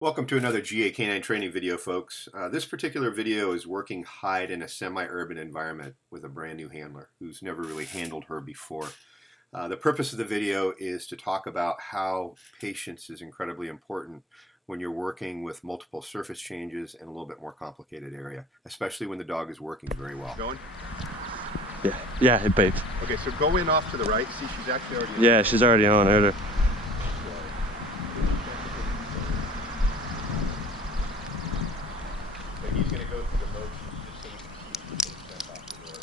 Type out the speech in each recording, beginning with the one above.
Welcome to another GA Canine training video, folks. This particular video is working Hyde in a semi-urban environment with a brand new handler who's never really handled her before. The purpose of the video is to talk about how patience is incredibly important when you're working with multiple surface changes in a little bit more complicated area, especially when the dog is working very well. Going? Yeah, it baked. Okay, so go in off to the right. See, she's actually already in. Yeah, she's already on odor. So he's going to go through the motions just so we can see him step off the door.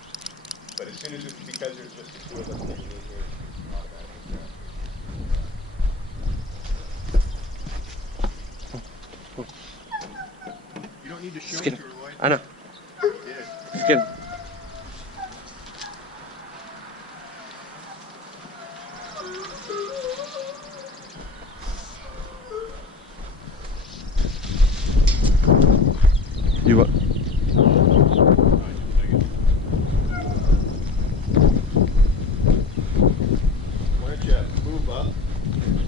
But as soon as it's because there's just the two of us getting in here, it's automatically grabbed. You don't need to show it to her, Roy. I know. You did. It's good. You what? Why don't you move up,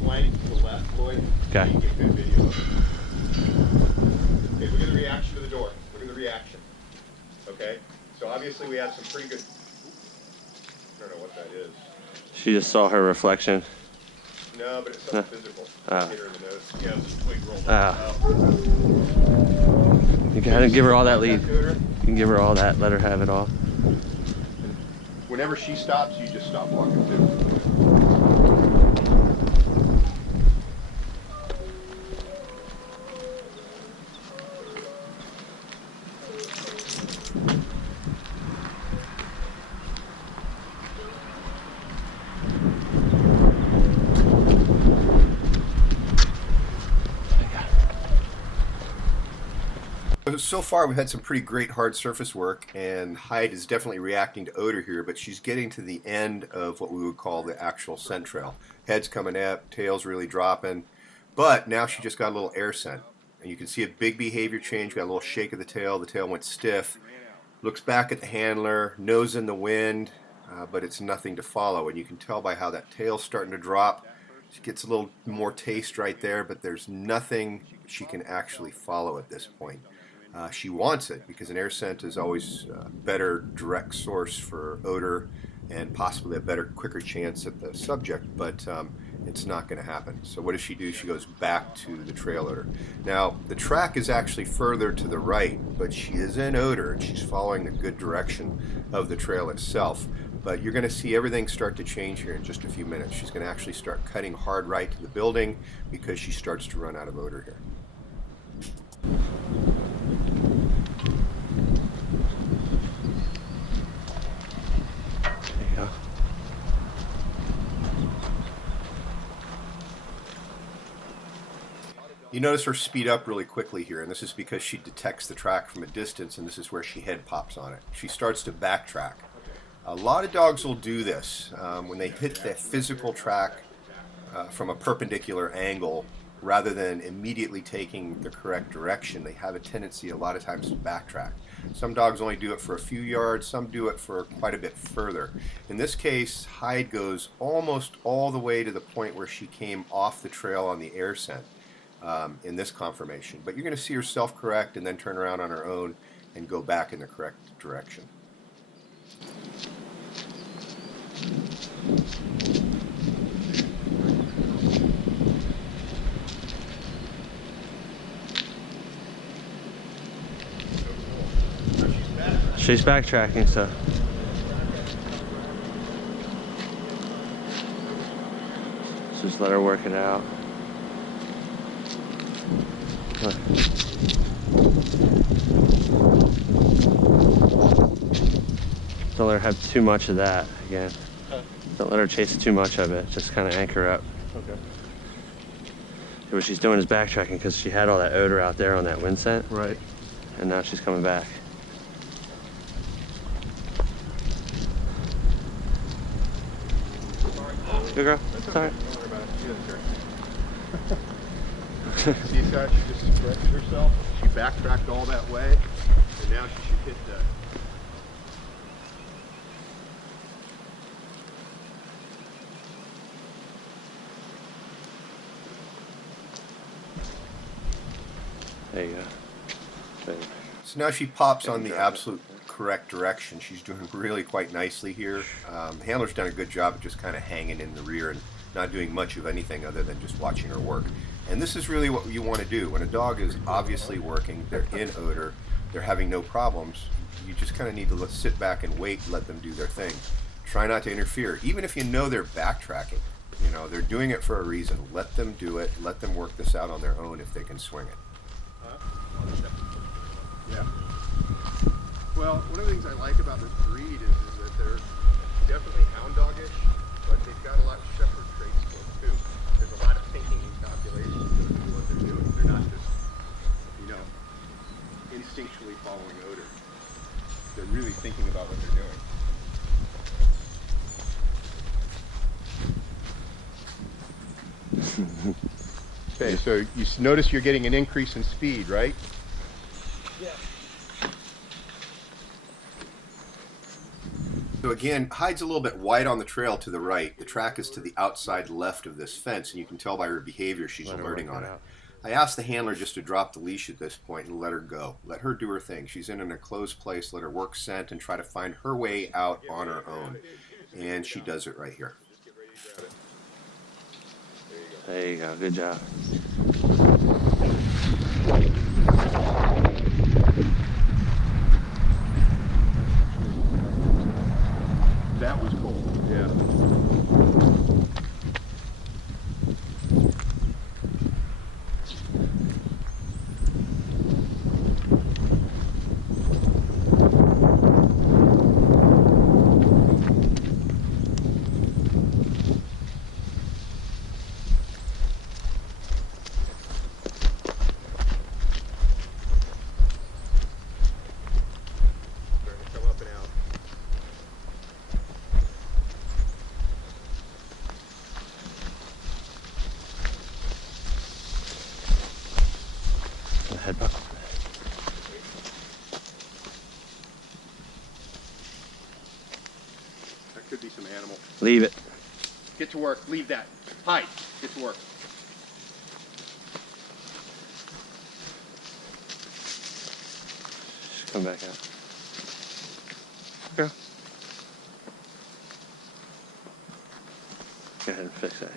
flank to the left, Lloyd? Okay. So you get good video of it. Okay, look at the reaction to the door. Look at the reaction. Okay? So obviously we have some pretty good... I don't know what that is. She just saw her reflection. No, but it's something physical. Hit her in the nose. Yeah, it was a twig rolled You can have to give her all that lead. To her. You can give her all that. Let her have it all. Whenever she stops, you just stop walking too. So far, we've had some pretty great hard surface work, and Hyde is definitely reacting to odor here, but she's getting to the end of what we would call the actual scent trail. Head's coming up, tail's really dropping, but now she just got a little air scent. And you can see a big behavior change, got a little shake of the tail went stiff, looks back at the handler, nose in the wind, but it's nothing to follow, and you can tell by how that tail's starting to drop. She gets a little more taste right there, but there's nothing she can actually follow at this point. She wants it because an air scent is always a better direct source for odor and possibly a better, quicker chance at the subject, but it's not going to happen. So what does she do? She goes back to the trail odor. Now, the track is actually further to the right, but she is in odor and she's following the good direction of the trail itself. But you're going to see everything start to change here in just a few minutes. She's going to actually start cutting hard right to the building because she starts to run out of odor here. You notice her speed up really quickly here, and this is because she detects the track from a distance, and this is where she head pops on it. She starts to backtrack. A lot of dogs will do this when they hit the physical track from a perpendicular angle rather than immediately taking the correct direction. They have a tendency a lot of times to backtrack. Some dogs only do it for a few yards, some do it for quite a bit further. In this case, Hyde goes almost all the way to the point where she came off the trail on the air scent in this conformation. But you're going to see her self-correct and then turn around on her own and go back in the correct direction. She's backtracking, so. Just let her work it out. Look. Don't let her have too much of that again. Don't let her chase too much of it. Just kind of anchor up. Okay. What she's doing is backtracking because she had all that odor out there on that wind scent. Right. And now she's coming back. Good girl. That's Sorry. okay. Don't worry about it. She doesn't care. See how she just corrected herself? She backtracked all that way, and now she should hit the... There you go. There. So now she pops on the absolute correct direction. She's doing really quite nicely here. Handler's done a good job of just kind of hanging in the rear and not doing much of anything other than just watching her work. And this is really what you want to do. When a dog is obviously working, they're in odor, they're having no problems, you just kind of need to sit back and wait and let them do their thing. Try not to interfere. Even if you know they're backtracking, you know, they're doing it for a reason. Let them do it. Let them work this out on their own if they can swing it. Yeah. Well, one of the things I like about this breed is that they're definitely hound doggish, but they've got a lot of shepherd traits to them too. There's a lot of thinking and calculation to what they're doing. They're not just, you know, instinctually following odor. They're really thinking about what they're doing. Okay, so you notice you're getting an increase in speed, right? Yeah. So again, Hyde's a little bit wide on the trail to the right. The track is to the outside left of this fence, and you can tell by her behavior she's alerting on it. I asked the handler just to drop the leash at this point and let her go. Let her do her thing. She's in an enclosed place. Let her work scent and try to find her way out on her own. And she does it right here. There you go. Good job. That was cool. Yeah. Starting to come up and out. The head buckle. That could be some animal. Leave it. Get to work. Leave that. Hyde. Get to work. Just come back out. Go. Go ahead and fix that.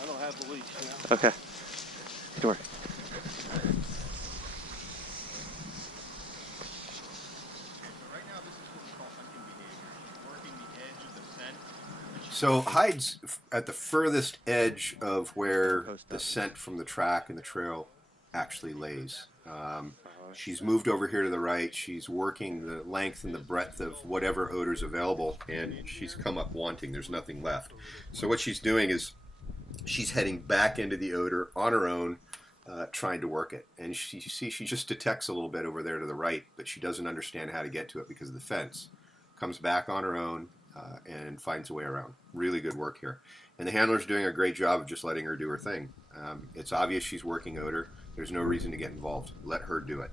I don't have the leash. Okay. Get to work. Right now, this is what we call hunting behavior. She's working the edge of the scent. So Hyde's at the furthest edge of where the scent from the track and the trail actually lays. She's moved over here to the right. She's working the length and the breadth of whatever odor's available, and she's come up wanting. There's nothing left. So what she's doing is she's heading back into the odor on her own, trying to work it. And you see, she just detects a little bit over there to the right, but she doesn't understand how to get to it because of the fence. Comes back on her own and finds a way around. Really good work here. And the handler's doing a great job of just letting her do her thing. It's obvious she's working odor. There's no reason to get involved. Let her do it.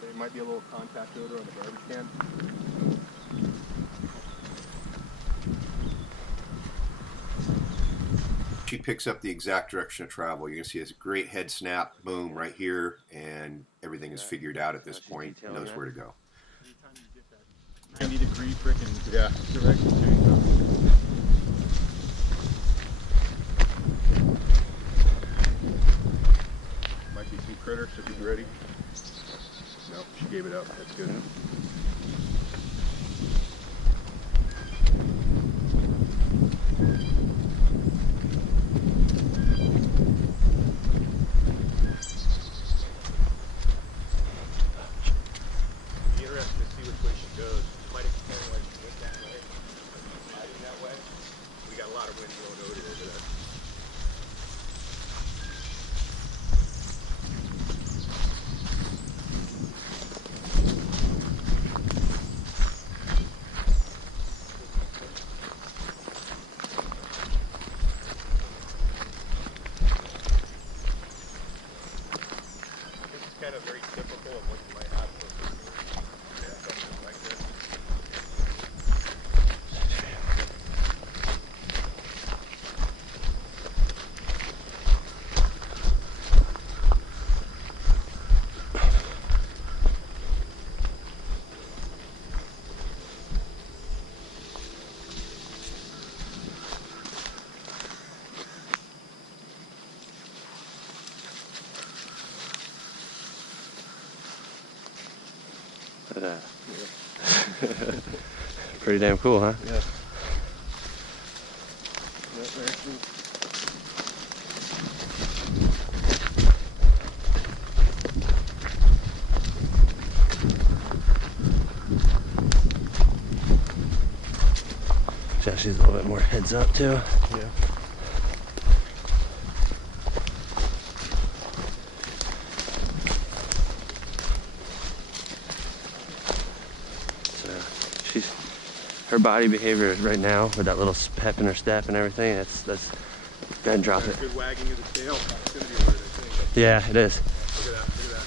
There might be a little contact odor on the garbage can. She picks up the exact direction of travel. You can see it's a great head snap, boom, right here, and everything is figured out at this point. Knows where to go. 90-degree frickin' Yeah. direction change. Might be some critter, so be ready. No, she gave it up. That's good. kind of very typical of what you might have for something like this. Pretty damn cool, huh? Yeah. Very cool. Jesse's a little bit more heads up too. Yeah. So her body behavior right now with that little pep in her step and everything. That's go ahead and drop it. Good wagging of the tail. It's going to be worth it, I think. Yeah, it is. Look at that. Look at that.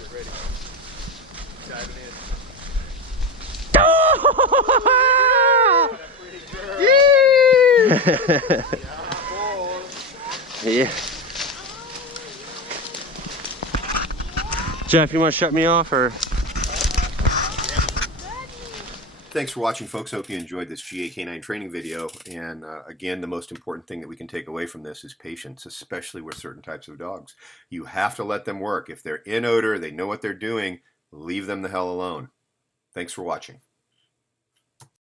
Get ready. Diving in. Yeah. Jeff, you want to shut me off or? Thanks for watching, folks. Hope you enjoyed this GA canine training video. And again, the most important thing that we can take away from this is patience, especially with certain types of dogs. You have to let them work. If they're in odor, they know what they're doing, leave them the hell alone. Thanks for watching.